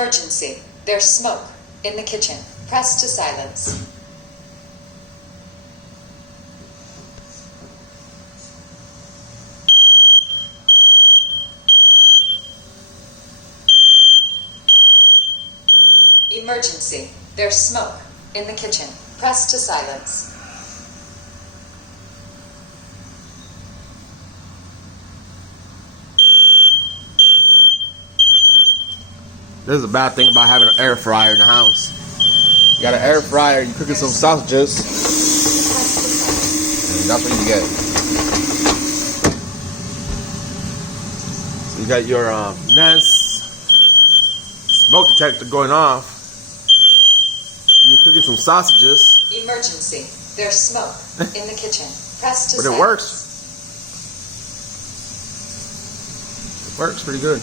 Emergency. There's smoke in the kitchen. Press to silence. Emergency. There's smoke in the kitchen. Press to silence. This is a bad thing about having an air fryer in the house. You got an air fryer, you're cooking some sausages, and that's what you get. So you got your Nest smoke detector going off, and you're cooking some sausages. Emergency. There's smoke in the kitchen. Press to But silence. it works. It works pretty good.